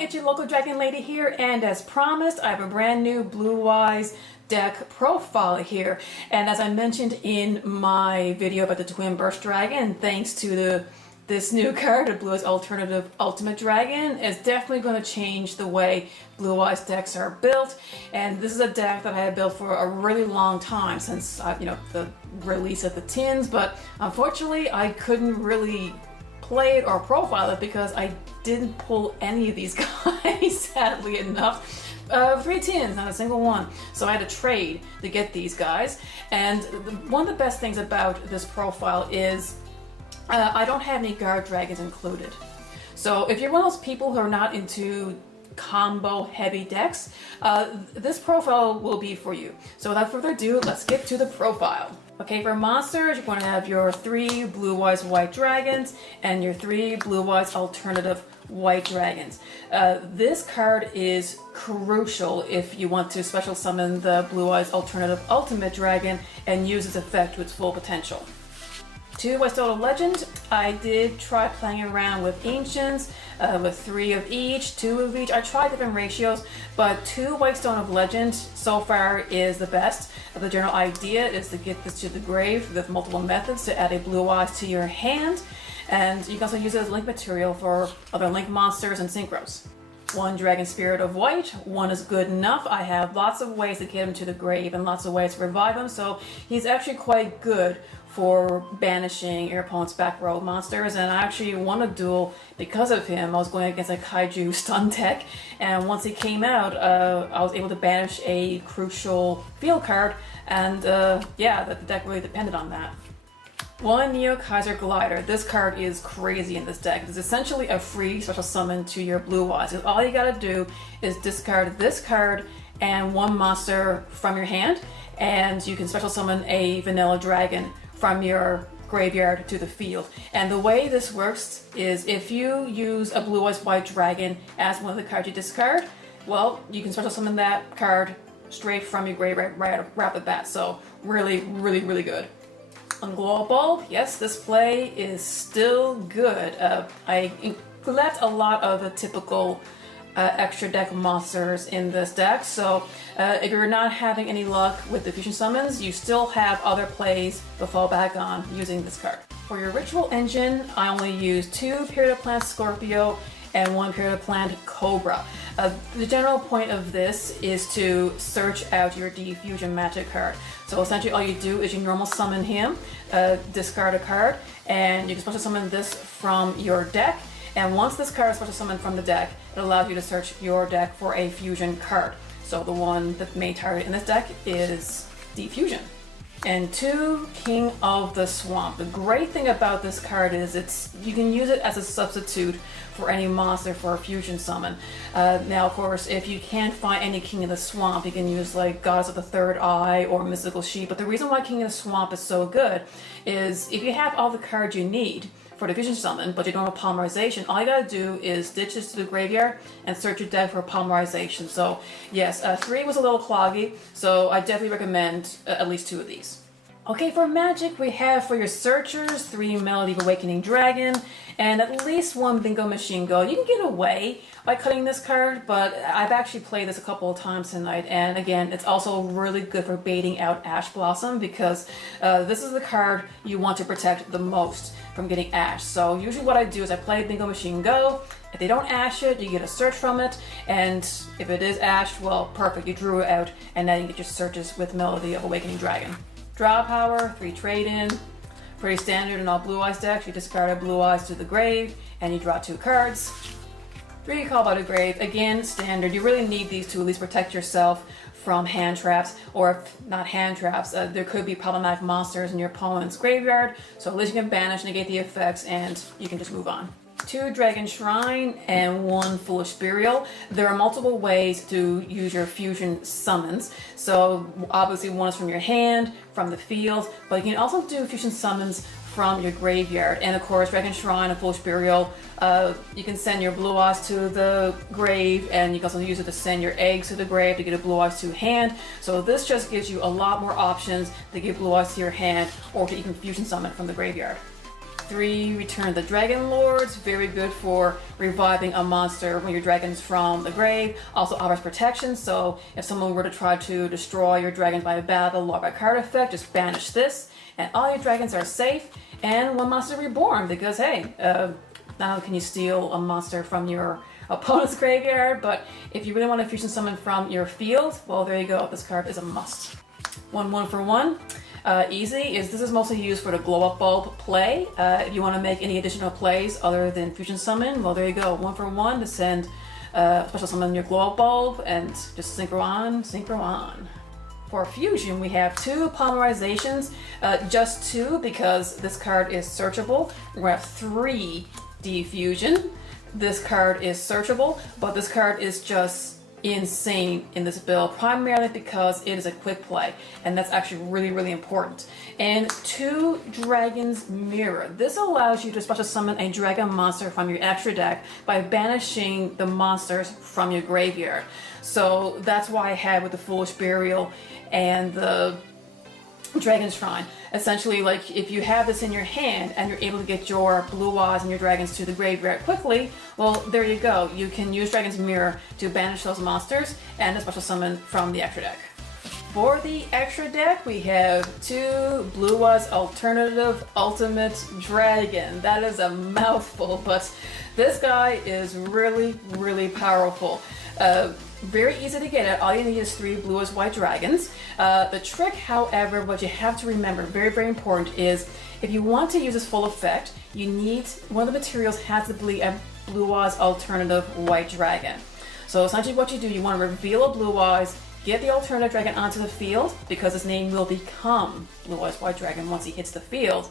it's your local dragon lady here, and as promised, I have a brand new Blue Eyes deck profile here. And as I mentioned in my video about the Twin Burst Dragon, thanks to this new card, the Blue Eyes Alternative Ultimate Dragon, is definitely going to change the way Blue Eyes decks are built. And this is a deck that I had built for a really long time, since the release of the tins, but unfortunately I couldn't really play it or profile it because I didn't pull any of these guys, sadly enough. 3 tins, not a single one. So I had to trade to get these guys. And one of the best things about this profile is I don't have any guard dragons included. So if you're one of those people who are not into combo heavy decks, this profile will be for you. So without further ado, let's get to the profile. Okay, for monsters, you're going to have your 3 Blue Eyes White Dragons and your 3 Blue Eyes Alternative White Dragons. This card is crucial if you want to special summon the Blue Eyes Alternative Ultimate Dragon and use its effect to its full potential. 2 White Stone of Legend, I did try playing around with Ancients, with 3 of each, 2 of each. I tried different ratios, but 2 White Stone of Legend so far is the best. The general idea is to get this to the grave with multiple methods to add a Blue Eyes to your hand, and you can also use it as link material for other link monsters and synchros. 1 Dragon Spirit of White, 1 is good enough. I have lots of ways to get him to the grave and lots of ways to revive him, so he's actually quite good for banishing your opponent's back row monsters, and I actually won a duel because of him. I was going against a Kaiju stun deck, and once he came out, I was able to banish a crucial field card, and yeah, the deck really depended on that. 1 Neo Kaiser Glider. This card is crazy in this deck. It's essentially a free special summon to your Blue Eyes. All you gotta do is discard this card and 1 monster from your hand, and you can special summon a vanilla dragon from your graveyard to the field. And the way this works is if you use a Blue Eyes White Dragon as one of the cards you discard, well, you can special summon that card straight from your graveyard right off the bat. So really, really, really good. On Glow Bulb, yes, this play is still good. I left a lot of the typical extra deck monsters in this deck, so if you're not having any luck with the fusion summons, you still have other plays to fall back on using this card. For your ritual engine, I only use 2 Period of Plant Scorpio and 1 Period of Plant Cobra. The general point of this is to search out your defusion magic card. So essentially all you do is you normal summon him, discard a card, and you can special summon this from your deck. And once this card is special summoned from the deck, it allows you to search your deck for a fusion card. So the one that main target in this deck is defusion. And 2 King of the Swamp. The great thing about this card is you can use it as a substitute for any monster for a fusion summon. Now, of course, if you can't find any King of the Swamp, you can use like Goddess of the Third Eye or Mystical Sheep. But the reason why King of the Swamp is so good is if you have all the cards you need for the fusion summon, but you don't have polymerization, all you gotta do is ditch this to the graveyard and search your deck for polymerization. So yes, 3 was a little cloggy, so I definitely recommend at least 2 of these. Okay, for magic, we have for your searchers 3 Melody of Awakening Dragon and at least 1 Bingo Machine Go. You can get away by cutting this card, but I've actually played this a couple of times tonight, and again, it's also really good for baiting out Ash Blossom because this is the card you want to protect the most from getting Ash. So usually what I do is I play Bingo Machine Go. If they don't Ash it, you get a search from it, and if it is Ashed, well, perfect, you drew it out, and now you can get your searches with Melody of Awakening Dragon. Draw power, 3 trade-in, pretty standard in all Blue Eyes decks. You discard a Blue Eyes to the grave, and you draw 2 cards. 3 Call by the Grave, again, standard. You really need these to at least protect yourself from hand traps, or if not hand traps, there could be problematic monsters in your opponent's graveyard, so at least you can banish, negate the effects, and you can just move on. 2 Dragon Shrine and 1 Foolish Burial. There are multiple ways to use your fusion summons. So obviously 1 is from your hand, from the field, but you can also do fusion summons from your graveyard. And of course, Dragon Shrine and Foolish Burial, you can send your Blue Eyes to the grave, and you can also use it to send your eggs to the grave to get a Blue Eyes to hand. So this just gives you a lot more options to get Blue Eyes to your hand or to even fusion summon from the graveyard. 3 Return the Dragon Lords, very good for reviving a monster when your dragon's from the grave. Also offers protection, so if someone were to try to destroy your dragon by battle or by card effect, just banish this, and all your dragons are safe, and one monster reborn, because hey, not only can you steal a monster from your opponent's graveyard, but if you really want to fusion summon from your field, well, there you go, this card is a must. 1 for 1. Easy this is mostly used for the glow up bulb play. If you want to make any additional plays other than fusion summon, well, there you go, 1 for 1 to send special summon your glow up bulb and just synchro on. For fusion, we have 2 polymerizations, just 2 because this card is searchable. We're gonna have 3 defusion. This card is searchable, but this card is just insane in this build, primarily because it is a quick play, and that's actually really important. And 2 Dragon's Mirror. This allows you to special summon a dragon monster from your extra deck by banishing the monsters from your graveyard. So that's why I had with the Foolish Burial and the Dragon Shrine. Essentially, like, if you have this in your hand and you're able to get your blue eyes and your dragons to the graveyard quickly, well, there you go. You can use Dragon's Mirror to banish those monsters and a special summon from the extra deck. For the extra deck, we have 2 Blue Eyes Alternative Ultimate Dragon. That is a mouthful, but this guy is really powerful. Very easy to get at. All you need is 3 Blue Eyes White Dragons. The trick, however, what you have to remember, very important, is if you want to use this full effect, you need, one of the materials has to be a Blue Eyes Alternative White Dragon. So essentially what you do, you want to reveal a Blue Eyes, get the alternative dragon onto the field, because his name will become Blue Eyes White Dragon once he hits the field.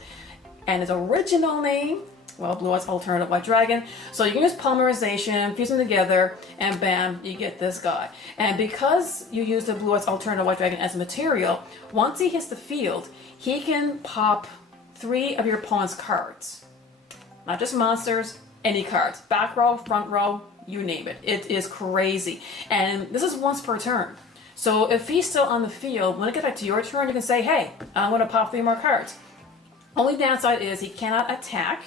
And his original name, well, Blue Eyes Alternative White Dragon. So you can use polymerization, fuse them together, and bam, you get this guy. And because you use the Blue Eyes Alternative White Dragon as a material, once he hits the field, he can pop 3 of your opponent's cards. Not just monsters, any cards. Back row, front row, you name it. It is crazy. And this is once per turn. So if he's still on the field, when it gets back to your turn, you can say, hey, I'm going to pop 3 more cards. Only downside is he cannot attack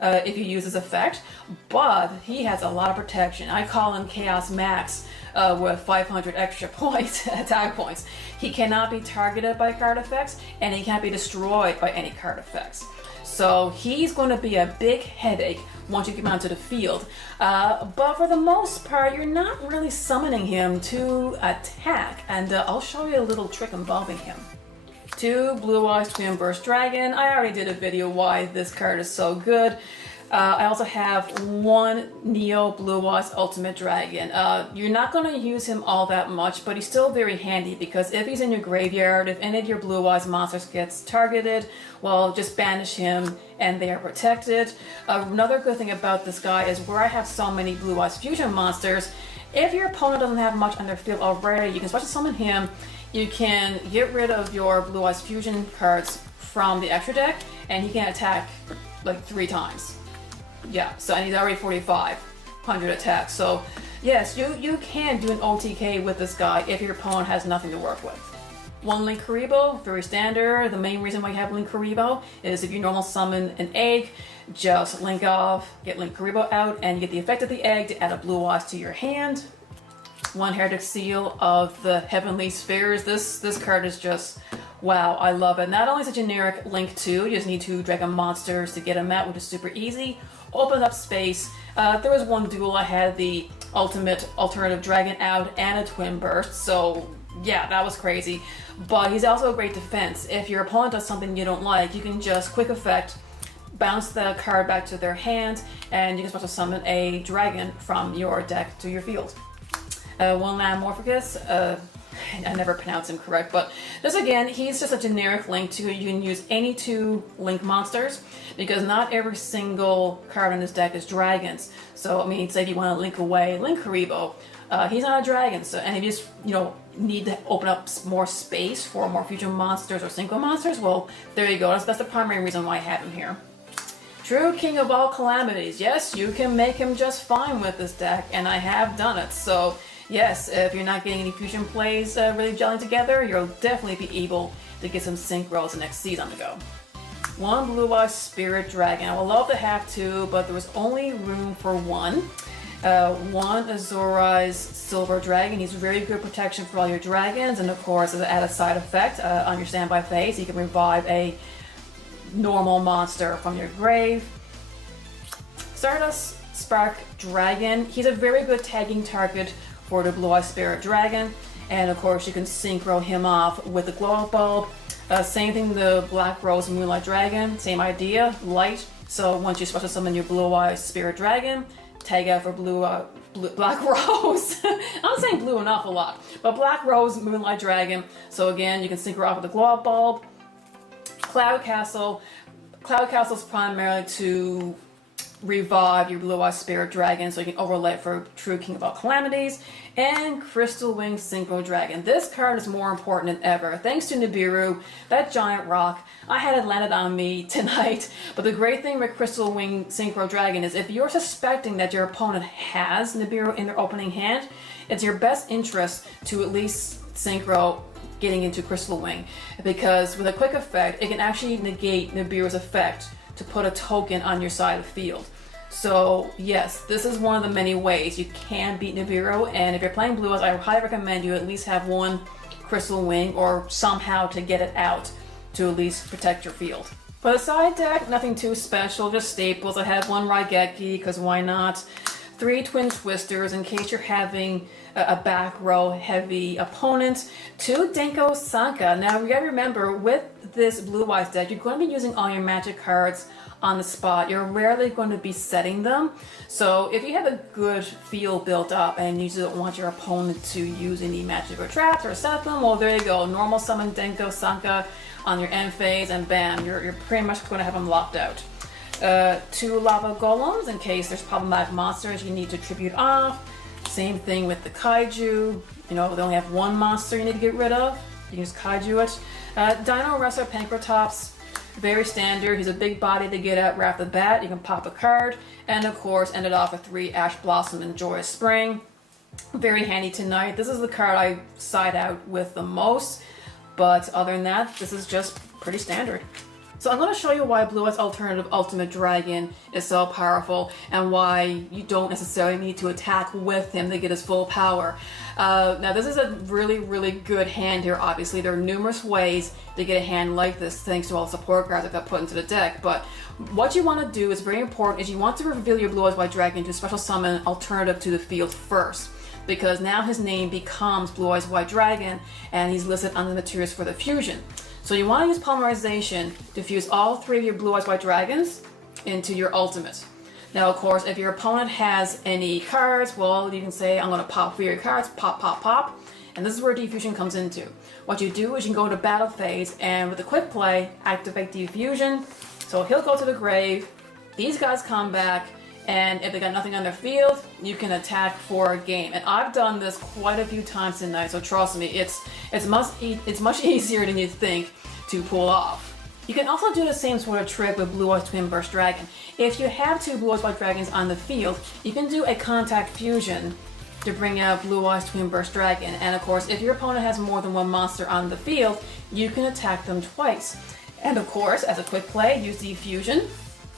if you use his effect, but he has a lot of protection. I call him Chaos Max with 500 extra points, attack points. He cannot be targeted by card effects, and he can't be destroyed by any card effects. So he's going to be a big headache once you get him onto the field. But for the most part, you're not really summoning him to attack, and I'll show you a little trick involving him. 2 Blue Eyes Twin Burst Dragon. I already did a video why this card is so good. I also have 1 Neo Blue Eyes Ultimate Dragon. You're not going to use him all that much, but he's still very handy because if he's in your graveyard, if any of your Blue Eyes monsters gets targeted, well, just banish him and they are protected. Another good thing about this guy is where I have so many Blue Eyes Fusion monsters, if your opponent doesn't have much on their field already, you can special summon him. You can get rid of your Blue Eyes Fusion cards from the extra deck, and he can attack like 3 times. Yeah, so and he's already 4,500 attack. So yes, you can do an OTK with this guy if your opponent has nothing to work with. 1 Link Karibo, very standard. The main reason why you have Link Karibo is if you normal summon an egg, just link off, get Link Karibo out, and you get the effect of the egg to add a Blue Eyes to your hand. 1 Heretic Seal of the Heavenly Spheres. This card is just, wow, I love it. Not only is it generic Link 2, you just need 2 dragon monsters to get them out, which is super easy. Opens up space. There was 1 duel I had the ultimate alternative dragon out and a twin burst, so yeah, that was crazy. But he's also a great defense. If your opponent does something you don't like, you can just quick effect, bounce the card back to their hand, and you can special summon a dragon from your deck to your field. 1 Lamorphicus, I never pronounce him correct, but this again, he's just a generic Link 2. You can use any 2 Link monsters because not every single card in this deck is dragons. So I mean, say if you want to link away Link Karibo, he's not a dragon. So and if you just need to open up more space for more fusion monsters or single monsters, well, there you go. That's the primary reason why I have him here. True King of all calamities. Yes, you can make him just fine with this deck, and I have done it. So yes, if you're not getting any fusion plays really gelling together, you'll definitely be able to get some synchros next season to go. one Blue Eyes Spirit Dragon. I would love to have two, but there was only room for one. One Azurized Silver Dragon. He's very good protection for all your dragons, and of course, as an added side effect on your standby phase, you can revive a normal monster from your grave. Stardust Spark Dragon. He's a very good tagging target for the Blue Eyes Spirit Dragon, and of course, you can synchro him off with the Glow Bulb. Same thing, the Black Rose Moonlight Dragon. Same idea, light. So once you special summon your Blue Eyes Spirit Dragon, tag out for Black Rose. I'm saying blue an awful lot, but Black Rose Moonlight Dragon. So again, you can synchro off with the Glow Bulb. Cloud Castle. Cloud Castle is primarily to revive your Blue Eyes Spirit Dragon, so you can overlay it for true King of all Calamities. And Crystal Wing Synchro Dragon. This card is more important than ever. Thanks to Nibiru, that giant rock, I had it landed on me tonight. But the great thing with Crystal Wing Synchro Dragon is if you're suspecting that your opponent has Nibiru in their opening hand, it's your best interest to at least synchro getting into Crystal Wing, because with a quick effect, it can actually negate Nibiru's effect to put a token on your side of the field. So yes, this is one of the many ways you can beat Nibiru, and if you're playing Blue Eyes, I highly recommend you at least have one Crystal Wing or somehow to get it out to at least protect your field. For the side deck, nothing too special, just staples. I have one Raigeki, because why not? 3 Twin Twisters in case you're having a back row heavy opponent. 2 Denko Sanka. Now you gotta remember, with this Blue Eyes deck, you're going to be using all your magic cards on the spot. You're rarely going to be setting them. So if you have a good field built up and you don't want your opponent to use any magic or traps or set them, well, there you go. Normal summon Denko Sanka on your end phase, and bam, you're pretty much going to have them locked out. 2 Lava Golems in case there's problematic monsters you need to tribute off. Same thing with the Kaiju. You know, they only have one monster you need to get rid of. You can just Kaiju it. Dino Wrestler Pancratops. Very standard. He's a big body to get out right off the bat. You can pop a card. And of course, ended off with 3 Ash Blossom and Joyous Spring. Very handy tonight. This is the card I side out with the most. But other than that, this is just pretty standard. So I'm going to show you why Blue Eyes Alternative Ultimate Dragon is so powerful and why you don't necessarily need to attack with him to get his full power. Now this is a really, really good hand here, obviously. There are numerous ways to get a hand like this thanks to all the support cards that got put into the deck. But what you want to do is very important, is you want to reveal your Blue Eyes White Dragon to special summon alternative to the field first. Because now his name becomes Blue Eyes White Dragon and he's listed on the materials for the fusion. So you want to use polymerization to fuse all 3 of your Blue Eyes White Dragons into your ultimate. Now, of course, if your opponent has any cards, well, you can say, I'm going to pop 3 of your cards, pop, pop, pop. And this is where diffusion comes into. What you do is you can go to battle phase, and with a quick play, activate diffusion. So he'll go to the grave, these guys come back, and if they got nothing on their field, you can attack for a game. And I've done this quite a few times tonight, so trust me, it's much easier than you think to pull off. You can also do the same sort of trick with Blue Eyes Twin Burst Dragon. If you have 2 Blue Eyes White Dragons on the field, you can do a contact fusion to bring out Blue Eyes Twin Burst Dragon. And of course, if your opponent has more than one monster on the field, you can attack them twice. And of course, as a quick play, use the fusion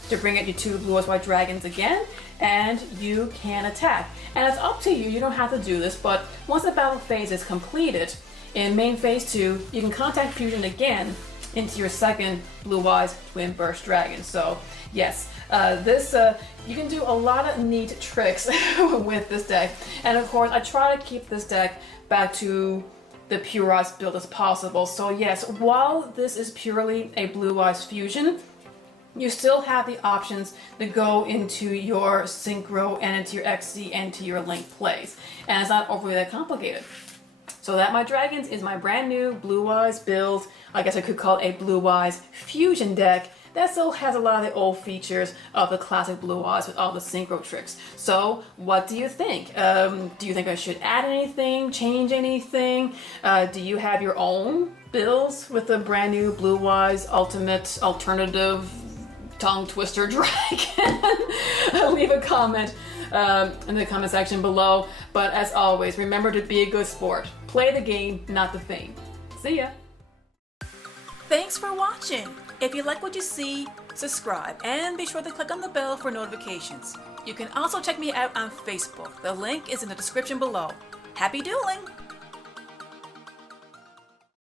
to bring out your 2 Blue Eyes White Dragons again, and you can attack. And it's up to you, you don't have to do this, but once the battle phase is completed, in main phase 2, you can contact fusion again into your second Blue Eyes Twin Burst Dragon. So yes, you can do a lot of neat tricks with this deck. And of course, I try to keep this deck back to the Pure Eyes build as possible. So yes, while this is purely a Blue Eyes fusion, you still have the options to go into your Synchro and into your XC and to your Link plays. And it's not overly that complicated. So that, my dragons, is my brand new Blue Eyes build. I guess I could call it a Blue Eyes fusion deck that still has a lot of the old features of the classic Blue Eyes with all the synchro tricks. So what do you think? Do you think I should add anything, change anything? Do you have your own builds with the brand new Blue Eyes Ultimate Alternative Tongue Twister Dragon? Leave a comment in the comment section below. But as always, remember to be a good sport. Play the game, not the fame. See ya! Thanks for watching! If you like what you see, subscribe and be sure to click on the bell for notifications. You can also check me out on Facebook. The link is in the description below. Happy dueling!